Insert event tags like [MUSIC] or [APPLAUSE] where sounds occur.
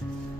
Thank [LAUGHS] you.